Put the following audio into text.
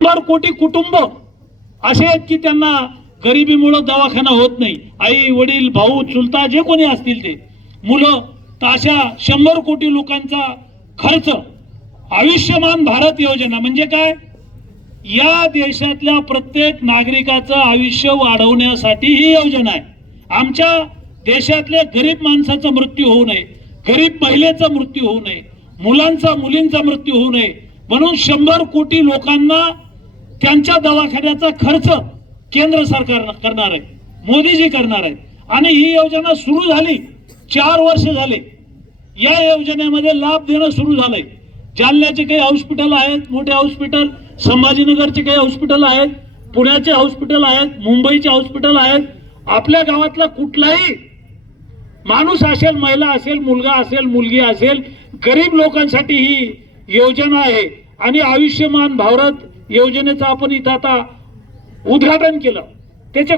शंभर कोटी कुटुंब असे आहेत की त्यांना गरिबीमुळं दवाखाना होत नाही. आई वडील भाऊ चुलता जे कोणी असतील ते. मुलं तर अशा शंभर कोटी लोकांचा खर्च आयुष्यमान भारत योजना म्हणजे काय? या देशातल्या प्रत्येक नागरिकाचं आयुष्य वाढवण्यासाठी ही योजना आहे. आमच्या देशातल्या गरीब माणसाचा मृत्यू होऊ नये गरीब महिलेचा मृत्यू होऊ नये मुलांचा मुलींचा मृत्यू होऊ नये. म्हणून शंभर कोटी लोकांना त्यांच्या दवाखान्याचा खर्च केंद्र सरकार करणार आहे मोदीजी करणार आहे. आणि ही योजना सुरू झाली चार वर्ष झाले. या योजनेमध्ये लाभ देणं सुरू झालंय. जालन्याचे काही हॉस्पिटल आहेत मोठे हॉस्पिटल संभाजीनगरचे काही हॉस्पिटल आहेत पुण्याचे हॉस्पिटल आहेत मुंबईचे हॉस्पिटल आहेत. आपल्या गावातला कुठलाही माणूस असेल महिला असेल मुलगा असेल मुलगी असेल गरीब लोकांसाठी ही योजना आहे. आणि आयुष्यमान भारत योजनेचं आपण इथं आता उद्घाटन केलं. त्याचे